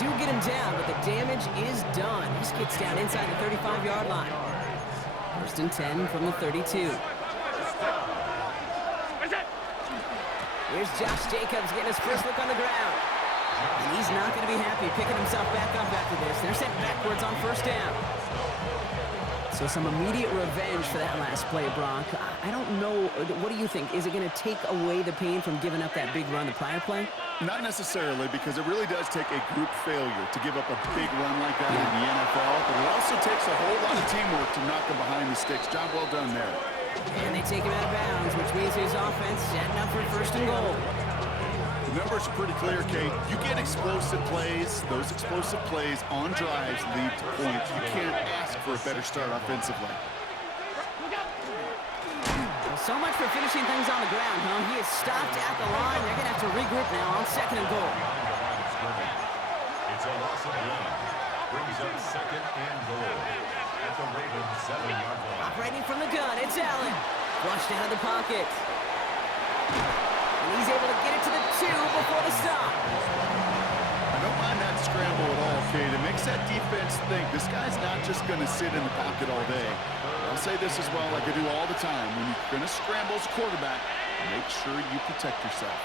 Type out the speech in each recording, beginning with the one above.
do get him down, but the damage is done. This gets down inside the 35-yard line. First and 10 from the 32. Here's Josh Jacobs getting his first look on the ground. And he's not going to be happy picking himself back up after this. They're sent backwards on first down. So some immediate revenge for that last play, Brock. I don't know. What do you think? Is it going to take away the pain from giving up that big run the prior play? Not necessarily, because it really does take a group failure to give up a big run like that in the NFL. But it also takes a whole lot of teamwork to knock them behind the sticks. Job well done there. And they take him out of bounds, which means his offense setting up for first and goal. The numbers are pretty clear, Kate. You get explosive plays. Those explosive plays on drives lead to points. You can't ask for a better start offensively. Well, so much for finishing things on the ground, huh? He is stopped at the line. They're going to have to regroup now on second and goal. It's a loss of 1. Brings up second and goal at the Ravens 7-yard line. Operating from the gun, it's Allen. Flushed out of the pocket. And he's able to get it to the 2 before the stop. I don't mind that scramble at all, Kate. It makes that defense think this guy's not just going to sit in the pocket all day. I'll say this as well, like I do all the time. When you're going to scramble as a quarterback, make sure you protect yourself.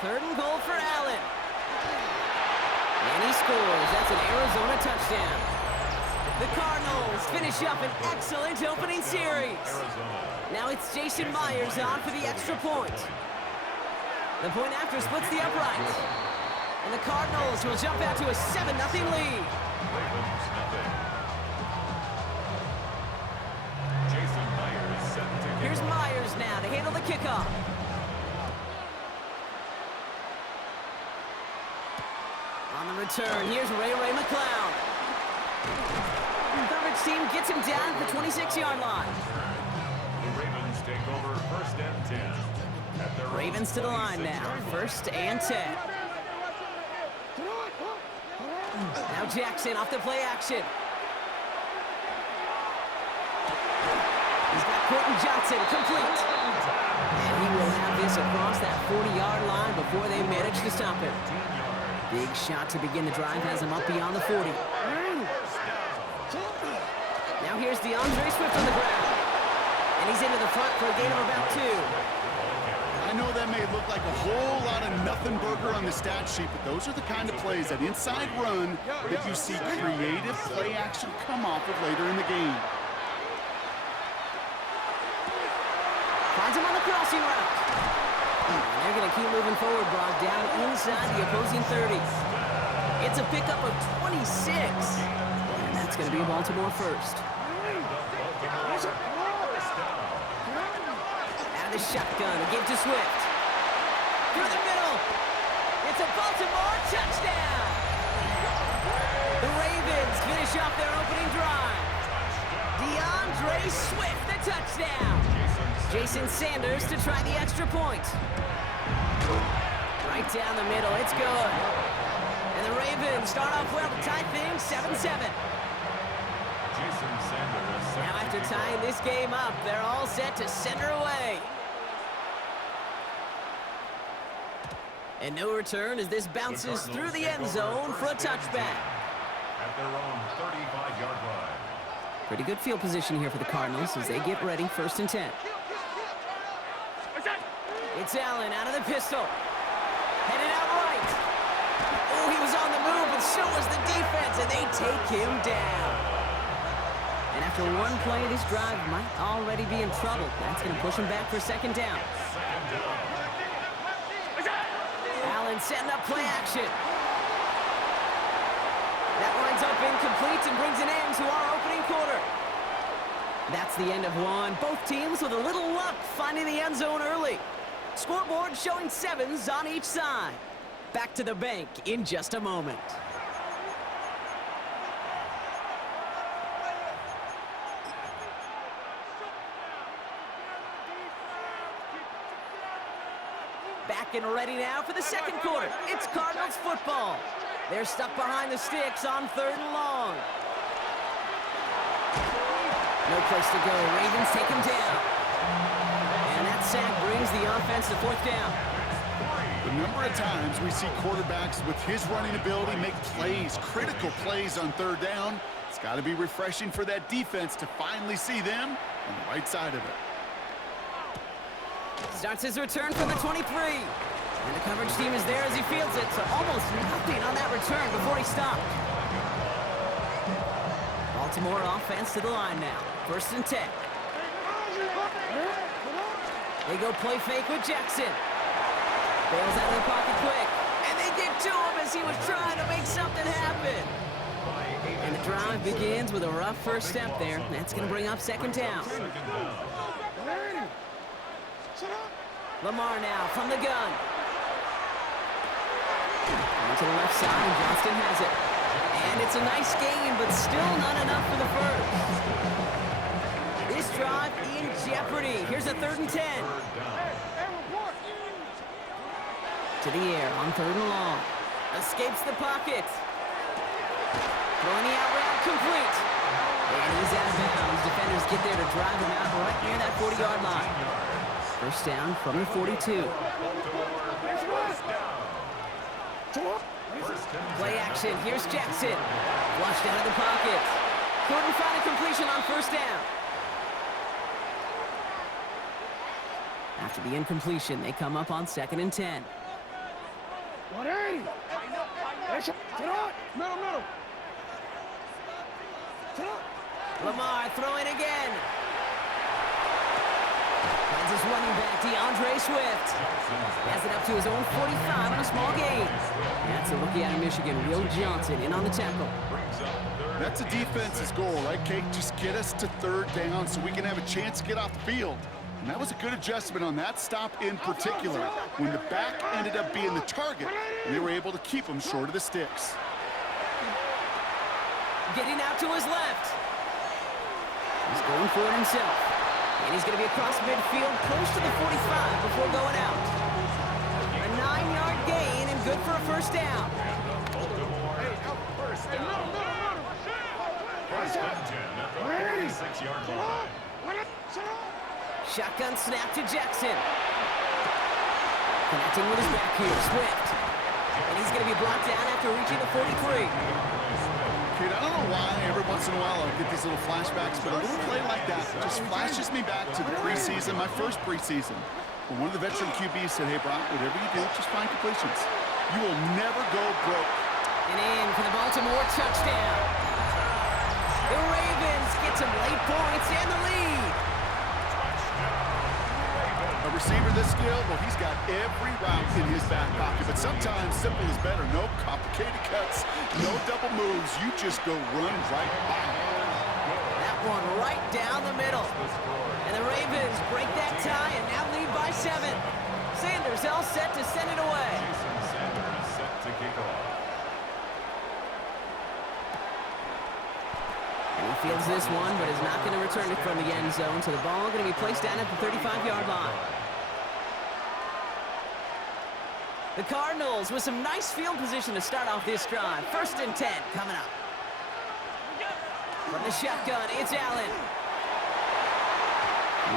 Third and goal for Allen. And he scores. That's an Arizona touchdown. The Cardinals finish up an excellent opening series. Now it's Jason Myers on for the extra point. The point after splits the uprights. And the Cardinals will jump out to a 7-0 lead. Ravens nothing. Jason Myers set to kick. Here's Myers now to handle the kickoff. On the return, here's Ray McCloud. Coverage team gets him down at the 26-yard line. The Ravens take over first and 10. At their Ravens to the line now. First and 10. Now Jackson off the play action. He's got Quentin Johnson complete. And he will have this across that 40-yard line before they manage to stop him. Big shot to begin the drive has him up beyond the 40. Now here's DeAndre Swift on the ground. And he's into the front for a gain of about 2. I know that may look like a whole lot of nothing burger on the stat sheet, but those are the kind of plays, that inside run, that you see creative play action come off of later in the game. Finds him on the crossing route. And they're going to keep moving forward, Brock, down inside the opposing 30. It's a pickup of 26. And that's going to be a Baltimore first. Out of the shotgun, a give to Swift. Through the middle. It's a Baltimore touchdown. The Ravens finish off their opening drive. DeAndre Swift, the touchdown. Jason Sanders to try the extra point. Right down the middle, it's good. And the Ravens start off well to tie things 7-7. Now after tying this game up, they're all set to send her away. And no return as this bounces through the end zone for a touchback. At their own 35-yard line. Pretty good field position here for the Cardinals as they get ready, first and 10. It's Allen out of the pistol. Headed out right. Oh, he was on the move, but so was the defense, and they take him down. And after one play, this drive might already be in trouble. That's going to push him back for second down. Allen setting up play action. That winds up incomplete and brings an end to our opening quarter. That's the end of one. Both teams with a little luck finding the end zone early. Scoreboard showing 7s on each side. Back to the bank in just a moment. Back and ready now for the second quarter. It's Cardinals football. They're stuck behind the sticks on 3rd and long. No place to go. Ravens take him down. And that sack brings the offense to 4th down. The number of times we see quarterbacks with his running ability make plays, critical plays on third down, it's got to be refreshing for that defense to finally see them on the right side of it. Starts his return from the 23. And the coverage team is there as he fields it, so almost nothing on that return before he stopped. Baltimore offense to the line now. 1st and 10. They go play fake with Jackson. Bails out of the pocket quick. And they get to him as he was trying to make something happen. And the drive begins with a rough first step there. That's going to bring up 2nd down. Lamar now from the gun. Going to the left side, and Johnston has it. And it's a nice gain, but still not enough for the first. This drive in jeopardy. Here's a 3rd and 10. To the air on 3rd and long. Escapes the pocket. Throwing the out route complete. And he's out of bounds. Defenders get there to drive him out right near that 40-yard line. 1st down from the 42. Play action. Here's Jackson. Flushed out of the pocket. Couldn't find a completion on 1st down. After the incompletion, they come up on 2nd and 10. Lamar throwing again. Finds his running back, DeAndre Swift. Has it up to his own 45 on a small gain. That's the rookie out of Michigan, Will Johnson, in on the tackle. That's a defense's goal, right, Kate? Just get us to 3rd down so we can have a chance to get off the field. And that was a good adjustment on that stop in particular, when the back ended up being the target, and they were able to keep him short of the sticks. Getting out to his left. He's going for it himself. And he's going to be across midfield, close to the 45 before going out. A 9-yard gain and good for a 1st down. First and 10 at the 46-yard line. Shotgun snap to Jackson. Connecting with his back here, Swift. And he's going to be brought down after reaching the 43. Kate, I don't know why every once in a while I get these little flashbacks, but a little play like that just flashes me back to the preseason, my first preseason. When one of the veteran QBs said, hey, Brock, whatever you do, just find completions. You will never go broke. And in for the Baltimore touchdown. The Ravens get some late points and the lead. A receiver this skilled, well, he's got every route in his back pocket, but sometimes simple is better. No complicated cuts, no double moves. You just go run right by him. That one right down the middle. And the Ravens break that tie and now lead by 7. Sanders all set to send it away. Jason Sanders set to kick off. And he fields this one, but is not going to return it from the end zone, so the ball going to be placed down at the 35-yard line. The Cardinals with some nice field position to start off this drive. 1st and 10 coming up. From the shotgun, it's Allen.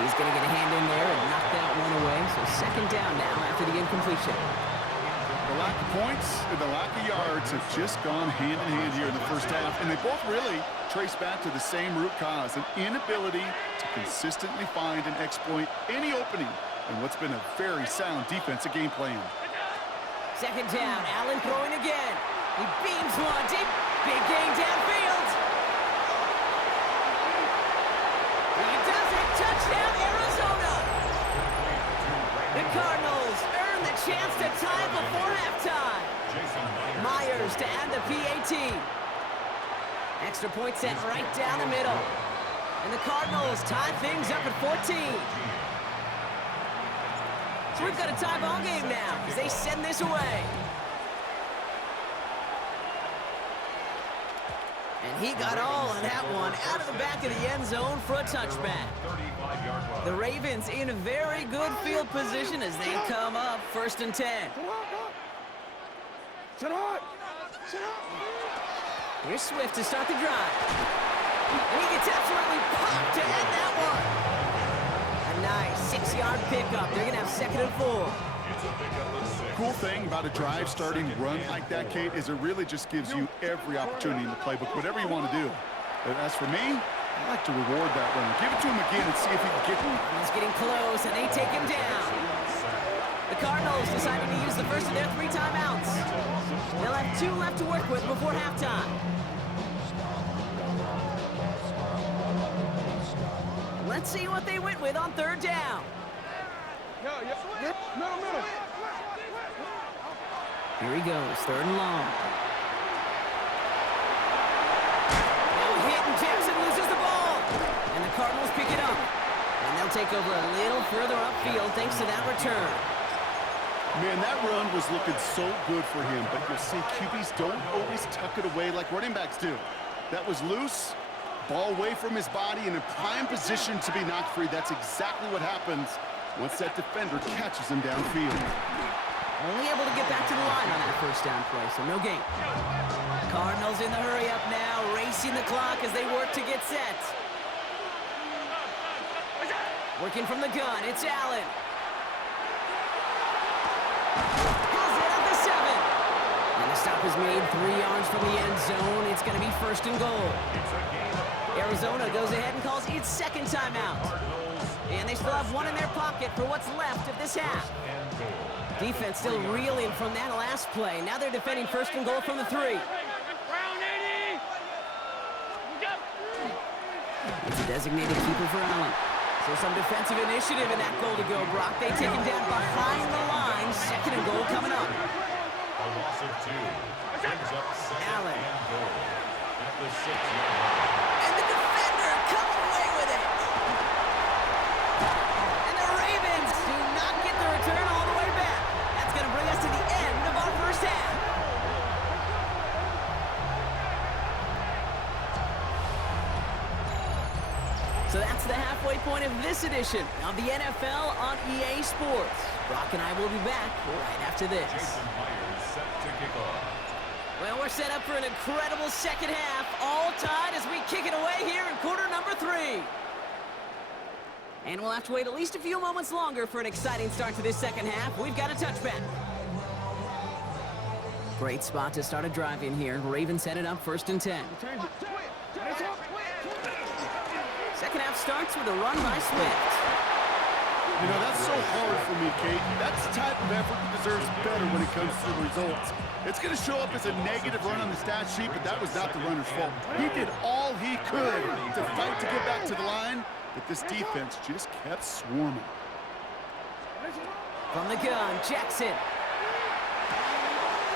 He's going to get a hand in there and knock that one away, so 2nd down now after the incompletion. The lack of points and the lack of yards have just gone hand in hand here in the first half, and they both really trace back to the same root cause, an inability to consistently find and exploit any opening in what's been a very sound defensive game plan. 2nd down, Allen throwing again. He beams one deep, big gain downfield. He does it, touchdown Arizona. The Cardinals earn the chance to tie before halftime. Myers to add the PAT. Extra point set right down the middle. And the Cardinals tie things up at 14. So we've got a tie ball game now as they send this away. And he got all on that one out of the back of the end zone for a touchback. The Ravens in a very good field position as they come up 1st and 10. Here's Swift to start the drive. And he gets absolutely popped to end that one. A nice 6-yard pickup. They're going to have 2nd and 4. It's a pickup of 6. Cool thing about a drive starting run like that, Kate, is it really just gives you every opportunity in the playbook, whatever you want to do. But as for me, I like to reward that run. Give it to him again and see if he can get one. He's getting close, and they take him down. The Cardinals decided to use the first of their 3 timeouts. They'll have 2 left to work with before halftime. Let's see what they went with on 3rd down. Here he goes, 3rd and long. No hit, and Jackson loses the ball. And the Cardinals pick it up. And they'll take over a little further upfield thanks to that return. Man, that run was looking so good for him, but you'll see QBs don't always tuck it away like running backs do. That was loose, ball away from his body, and in prime position to be knocked free. That's exactly what happens once that defender catches him downfield. Only able to get back to the line on that 1st down play, so no gain. Cardinals in the hurry up now, racing the clock as they work to get set. Working from the gun, it's Allen. Has it at the 7. And the stop is made 3 yards from the end zone. It's going to be 1st and goal. Arizona goes ahead and calls its 2nd timeout. And they still have 1 in their pocket for what's left of this half. Defense still reeling from that last play. Now they're defending 1st and goal from the 3. It's a designated keeper for Allen. So some defensive initiative in that goal to go, Brock. They take him down behind the line. 2nd and goal coming up. A loss of 2. Brings up 2nd Allen. and goal at the 6-yard line. And the defender comes away with it. And the Ravens do not get the return all the way back. That's going to bring us to the end of our 1st half. So that's the halfway point of this edition of the NFL on EA Sports. Brock and I will be back right after this. Jason Myers set to kick off. Well, we're set up for an incredible 2nd half, all tied as we kick it away here in quarter number 3. And we'll have to wait at least a few moments longer for an exciting start to this 2nd half. We've got a touchback. Great spot to start a drive in here. Ravens set it up 1st and 10. 2nd half starts with a run by Swift. You know, that's so hard for me, Kate. That's the type of effort that deserves better when it comes to the results. It's going to show up as a negative run on the stat sheet, but that was not the runner's fault. He did all he could to fight to get back to the line, but this defense just kept swarming. From the gun, Jackson.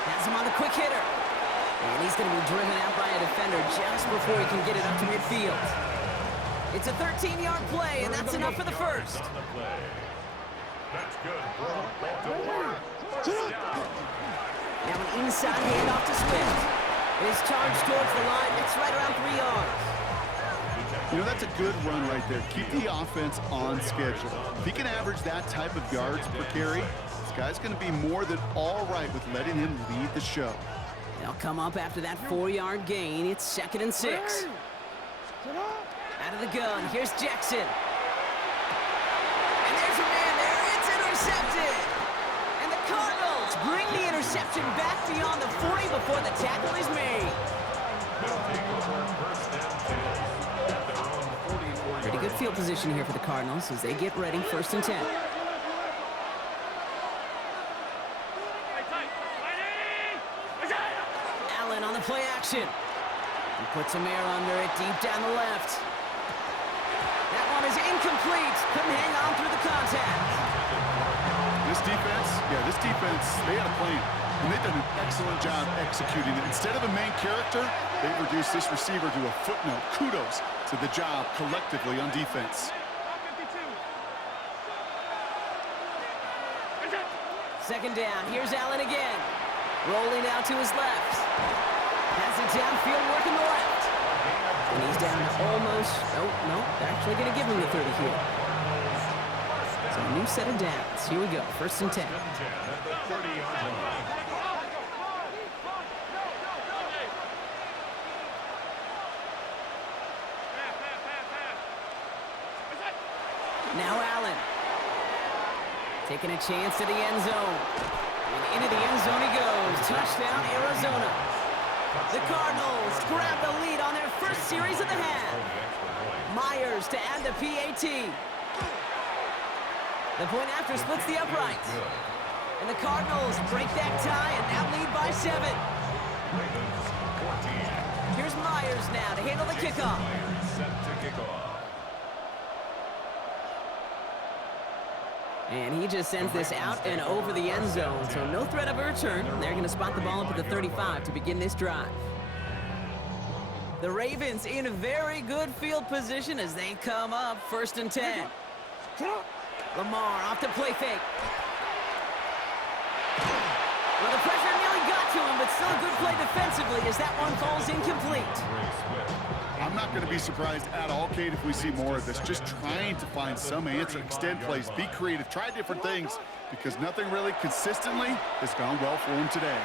Has him on the quick hitter. And he's going to be driven out by a defender just before he can get it up to midfield. It's a 13-yard play, and that's enough for the 1st. That's good. Back to work. Now an inside handoff to Swift. It is charged towards the line. It's right around 3 yards. You know, that's a good run right there. Keep the offense on schedule. If he can average that type of yards per carry, this guy's going to be more than all right with letting him lead the show. They'll come up after that 4-yard gain. It's 2nd and 6. Out of the gun, here's Jackson. And there's a man there, it's intercepted! And the Cardinals bring the interception back beyond the 40 before the tackle is made. Pretty good field position here for the Cardinals as they get ready, 1st and 10. Allen on the play action. He puts some air under it deep down the left. That one is incomplete. Couldn't hang on through the contact. This defense, they had a plan. And they've done an excellent job executing it. Instead of a main character, they've reduced this receiver to a footnote. Kudos to the job collectively on defense. 2nd down. Here's Allen again. Rolling out to his left. Has it downfield, working the left. And he's down to almost, no, they're actually going to give him the 30 here. So a new set of downs. Here we go, 1st and 10. Now Allen. Taking a chance to the end zone. And into the end zone he goes. Touchdown, Arizona. The Cardinals grab the lead on their first series of the half. Myers to add the PAT. The point after splits the uprights. And the Cardinals break that tie and now lead by 7. Here's Myers now to handle the kickoff. Set to kick off. And he just sends this out and over the end zone, so no threat of a return. They're going to spot the ball up at the 35 to begin this drive. The Ravens in a very good field position as they come up 1st and 10. Lamar off the play fake. Well, the pressure nearly got to him, but still a good play defensively as that one falls incomplete. I'm not going to be surprised at all, Kate, if we see more of this. Just trying to find some answer, extend plays, be creative, try different things, because nothing really consistently has gone well for him today.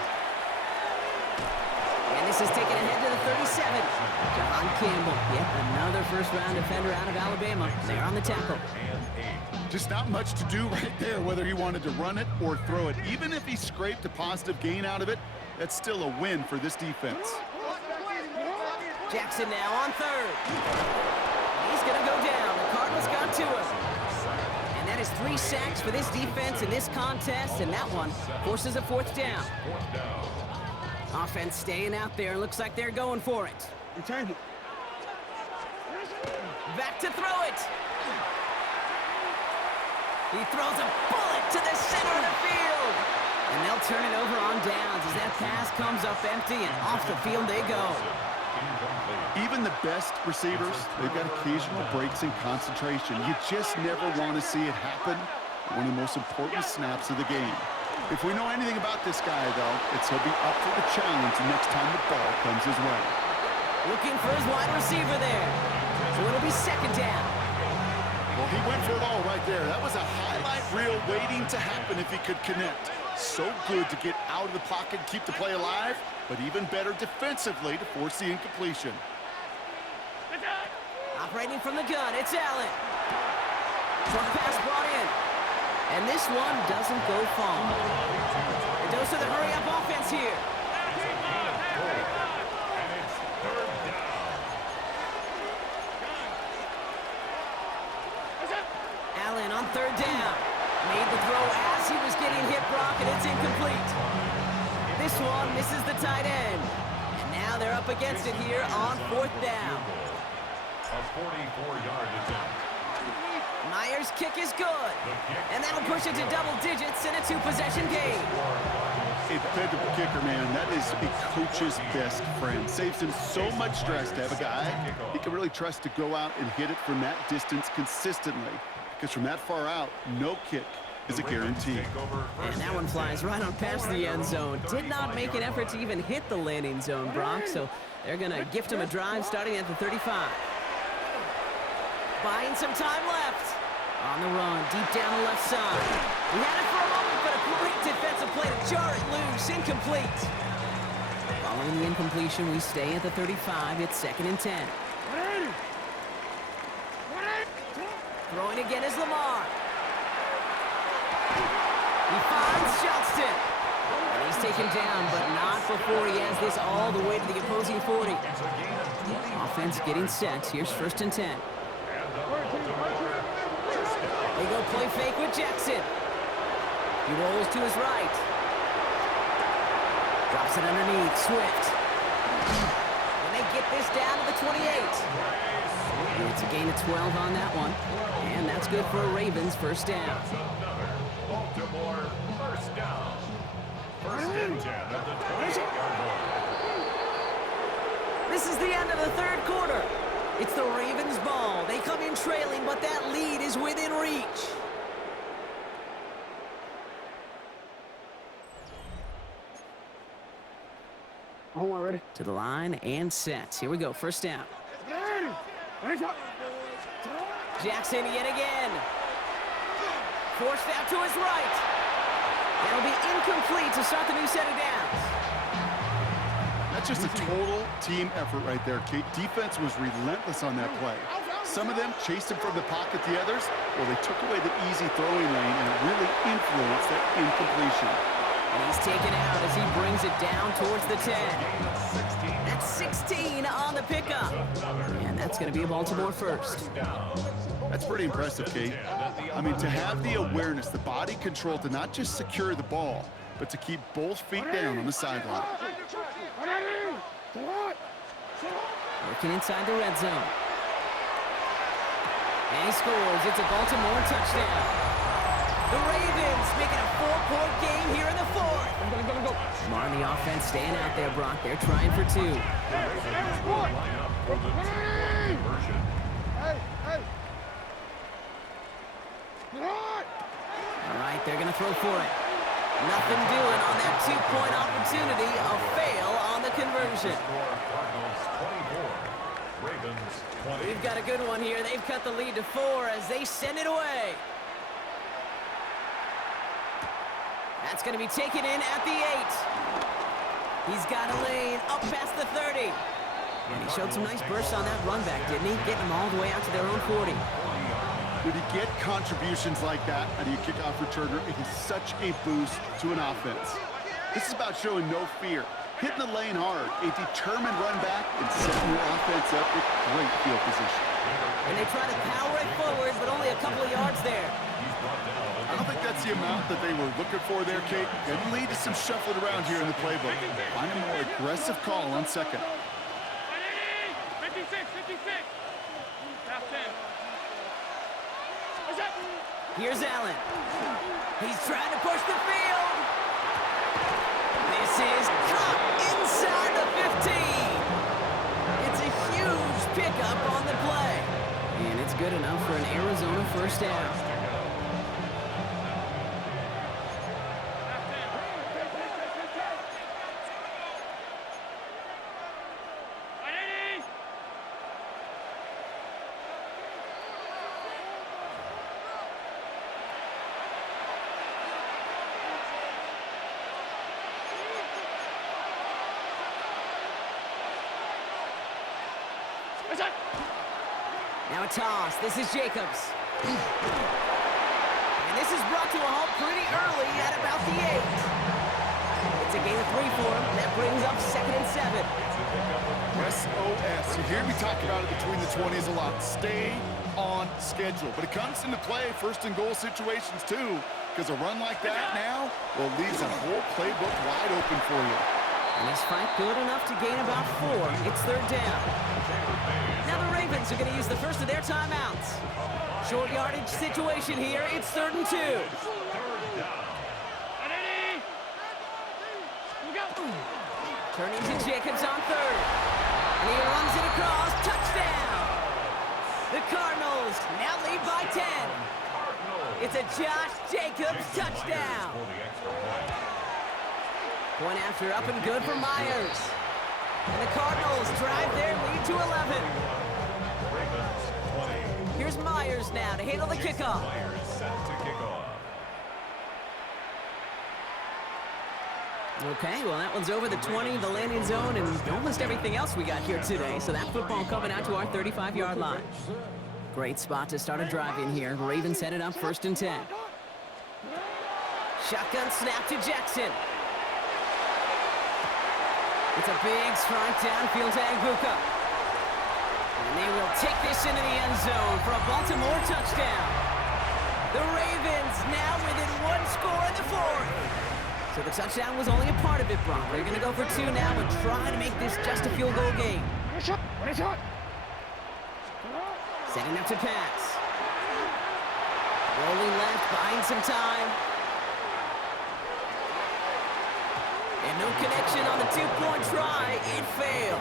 And this is taken ahead to the 37. John Campbell, yet another first-round defender out of Alabama. They're on the tackle. Just not much to do right there, whether he wanted to run it or throw it. Even if he scraped a positive gain out of it, that's still a win for this defense. Jackson now on 3rd. He's going to go down. The Cardinals got to him. And that is 3 sacks for this defense in this contest, and that one forces a 4th down. Offense staying out there. Looks like they're going for it. Return it. Back to throw it. He throws a bullet to the center of the field. And they'll turn it over on downs as that pass comes up empty, and off the field they go. Even the best receivers, they've got occasional breaks in concentration. You just never want to see it happen on one of the most important snaps of the game. If we know anything about this guy, though, it's he'll be up for the challenge next time the ball comes his way. Looking for his wide receiver there. So it'll be 2nd down. Well, he went for it all right there. That was a highlight reel waiting to happen if he could connect. So good to get out of the pocket and keep the play alive, but even better defensively to force the incompletion. Operating from the gun, it's Allen. Short pass brought in. And this one doesn't go far. A dose of the hurry-up offense here. Allen on 3rd down. Made the throw as he was getting hit, Brock, and it's incomplete. This one misses the tight end. And now they're up against it here on 4th down. A 44-yard attempt. Myers' kick is good. And that'll push it to double digits in a 2-possession game. A dependable kicker, man. That is a coach's best friend. Saves him so much stress to have a guy he can really trust to go out and hit it from that distance consistently. Because from that far out, no kick is a guarantee. And that one flies right on past the end zone. Did not make an effort to even hit the landing zone, Brock. So they're going to gift him a drive starting at the 35. Buying some time left. On the run, deep down the left side. He had it for a moment, but a great defensive play to jar it loose. Incomplete. Following the incompletion, we stay at the 35. It's 2nd and 10. Throwing again is Lamar. He finds Johnston. And he's taken down, but not before he has this all the way to the opposing 40. Offense getting set. Here's 1st and 10. They go play fake with Jackson. He rolls to his right. Drops it underneath. Swift. And they get this down to the 28. And it's a gain of 12 on that one. And that's good for a Ravens 1st down. Baltimore 1st down. 1st and 10 at the 28-yard line. This is the end of the 3rd quarter. It's the Ravens' ball. They come in trailing, but that lead is within reach. Ready? To the line and set. Here we go. 1st down. Jackson yet again. Forced out to his right. That'll be incomplete to start the new set of downs. That's just a total team effort right there, Kate. Defense was relentless on that play. some of them chased him from the pocket, the others, well, they took away the easy throwing lane and it really influenced that incompletion. And he's taken out as he brings it down towards the 10. That's 16 on the pickup. And that's going to be a Baltimore first. That's pretty impressive, Kate. I mean, to have the awareness, the body control to not just secure the ball, but to keep both feet down on the sideline. Working inside the red zone. And he scores. It's a Baltimore touchdown. The Ravens making a 4-point game here in the fourth. Come on, the offense staying out there, Brock. They're trying for 2. All right, they're going to throw for it. Nothing doing on that 2-point opportunity. A fail on the conversion. We've got a good one here. They've cut the lead to 4 as they send it away. That's going to be taken in at the 8. He's got a lane up past the 30. And he showed some nice bursts on that run back, didn't he? Getting them all the way out to their own 40. When you get contributions like that out of your kickoff returner, it is such a boost to an offense. This is about showing no fear, hitting the lane hard, a determined run back, and setting your offense up with great field position. And they try to power it forward, but only a couple of yards there. I don't think that's the amount that they were looking for there, Kate. Going to lead to some shuffling around here in the playbook. Find a more aggressive call on second. 56, 56. Half 10. Here's Allen. He's trying to push the field. This is caught inside the 15. It's a huge pickup on the play. And it's good enough for an Arizona first down. Now a toss. This is Jacobs. And this is brought to a halt pretty early at about the 8. It's a gain of 3 for him. That brings up 2nd and 7. SOS. You hear me talk about it between the 20s a lot. Stay on schedule. But it comes into play first and goal situations too, because a run like that now, well, leaves a whole playbook wide open for you. And he's fight good enough to gain about 4. It's 3rd down. Now the Ravens are going to use the first of their timeouts. Short yardage situation here. It's 3rd and 2. Turning to Jacobs on 3rd. And he runs it across. Touchdown. The Cardinals now lead by 10. It's a Josh Jacobs touchdown. Point after up and good for Myers. And the Cardinals drive their lead to 11. Here's Myers now to handle the kickoff. Okay, well, that one's over the 20, the landing zone, and almost everything else we got here today. So that football coming out to our 35-yard line. Great spot to start a drive in here. Ravens headed up 1st and 10. Shotgun snap to Jackson. It's a big strike downfield to Aguka. And they will take this into the end zone for a Baltimore touchdown. The Ravens now within 1 score in the 4th. So the touchdown was only a part of it, Brock. They're going to go for 2 now and try to make this just a field goal game. Setting up to pass. Rolling left, buying some time. And no connection on the 2-point try. It fails.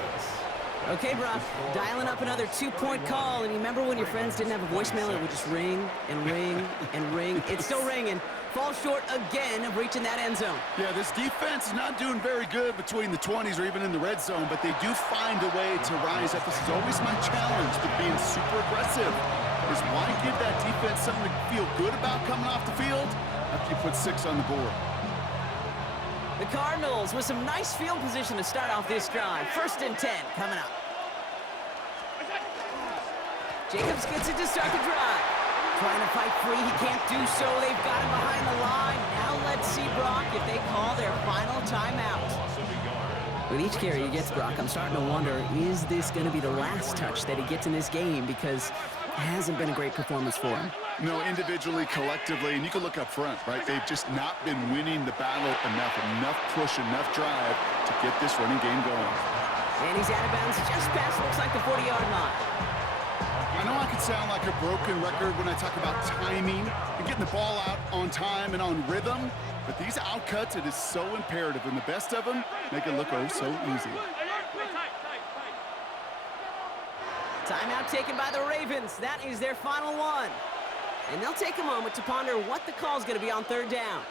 Okay, Brock, dialing up another 2-point call. And you remember when your friends didn't have a voicemail and it would just ring and ring and ring? It's still ringing. Falls short again of reaching that end zone. Yeah, this defense is not doing very good between the 20s or even in the red zone, but they do find a way to rise up. This is always my challenge with being super aggressive, is why give that defense something to feel good about coming off the field after you put 6 on the board. The Cardinals with some nice field position to start off this drive. 1st and 10 coming up. Jacobs gets it to start the drive. Trying to fight free, he can't do so. They've got him behind the line. Now let's see, Brock, if they call their final timeout. With each carry he gets, Brock, I'm starting to wonder, is this going to be the last touch that he gets in this game? Because it hasn't been a great performance for him. No, individually, collectively, and you can look up front, right? They've just not been winning the battle enough push, enough drive to get this running game going. And he's out of bounds just past, looks like the 40-yard line. I know I could sound like a broken record when I talk about timing and getting the ball out on time and on rhythm, but these outcuts, it is so imperative, and the best of them make it look oh so easy. Timeout taken by the Ravens. That is their final one. And they'll take a moment to ponder what the call is going to be on third down.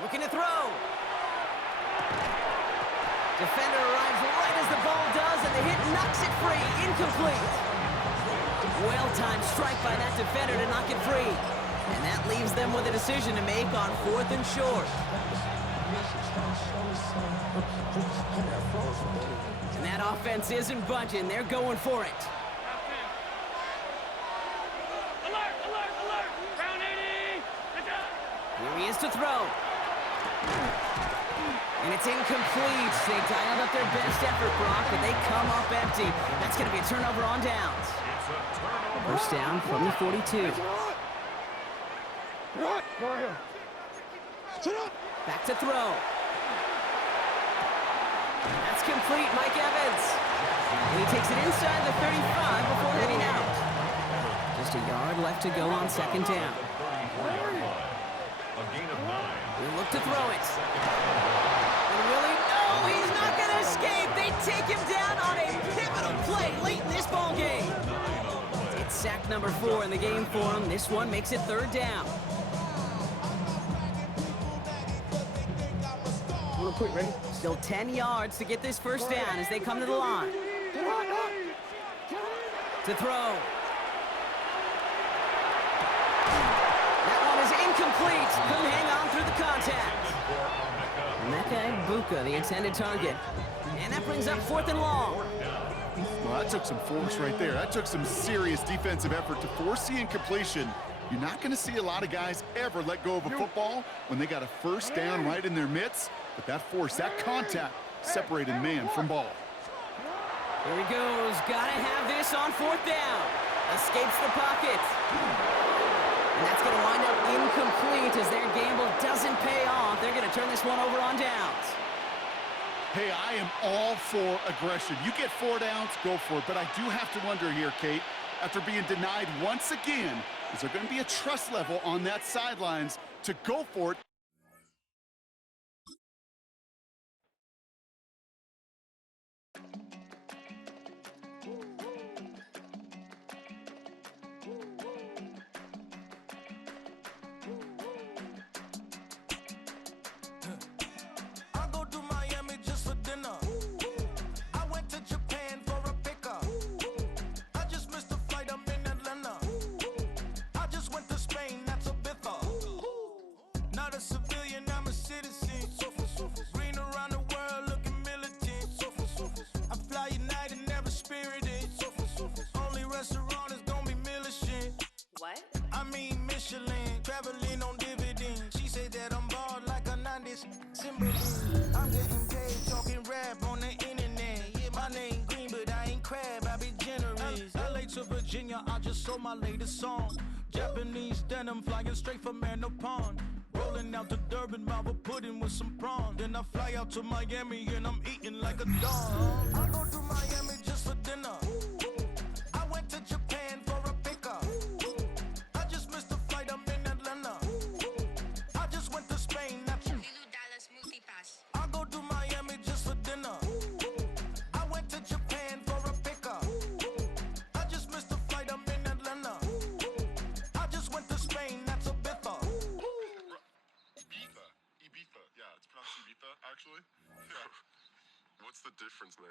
Looking to throw. Defender arrives right as the ball does, and the hit knocks it free. Incomplete. Well-timed strike by that defender to knock it free. And that leaves them with a decision to make on 4th and short. And that offense isn't budging. They're going for it. Alert, alert, alert! Round 80! Here he is to throw. And it's incomplete. They dialed up their best effort, Brock, but they come up empty. That's going to be a turnover on downs. First down from the 42. Back to throw. That's complete, Mike Evans. And he takes it inside the 35 before heading out. Just a yard left to go on second down. We look to throw it. And really, no, he's not going to escape. They take him down on a pivotal play late in this ball game. It's sack number 4 in the game for him. This one makes it third down. Quick, ready? Still 10 yards to get this first down as they come to the line. To throw. That one is incomplete. Couldn't hang on through the contact. Emeka Egbuka, the intended target. And that brings up 4th and long. Well, that took some force right there. That took some serious defensive effort to force the incompletion. You're not going to see a lot of guys ever let go of a football when they got a first down right in their midst. But that force, that contact, separated man from ball. Here he goes. Gotta have this on 4th down. Escapes the pocket. And that's going to wind up incomplete as their gamble doesn't pay off. They're going to turn this one over on downs. Hey, I am all for aggression. You get 4 downs, go for it. But I do have to wonder here, Kate, after being denied once again, is there going to be a trust level on that sidelines to go for it? I'm getting paid talking rap on the internet. Yeah, my name green, but I ain't crab, I be generous. LA to Virginia, I just sold my latest song. Japanese denim flying straight from Manapon. Rolling out to Durban, mouth pudding with some prawn. Then I fly out to Miami and I'm eating like a dog. I go to Miami just for dinner. I went to Japan for a pickup. I just missed the flight, I'm in Atlanta. I just went to Spain, not to I go to Miami just for dinner. I went to Japan for a pickup. I just missed the flight, I'm in Atlanta. I just went to Spain, that's a Ibiza. Ibiza. Yeah, it's pronounced Ibiza, actually. What's the difference, man?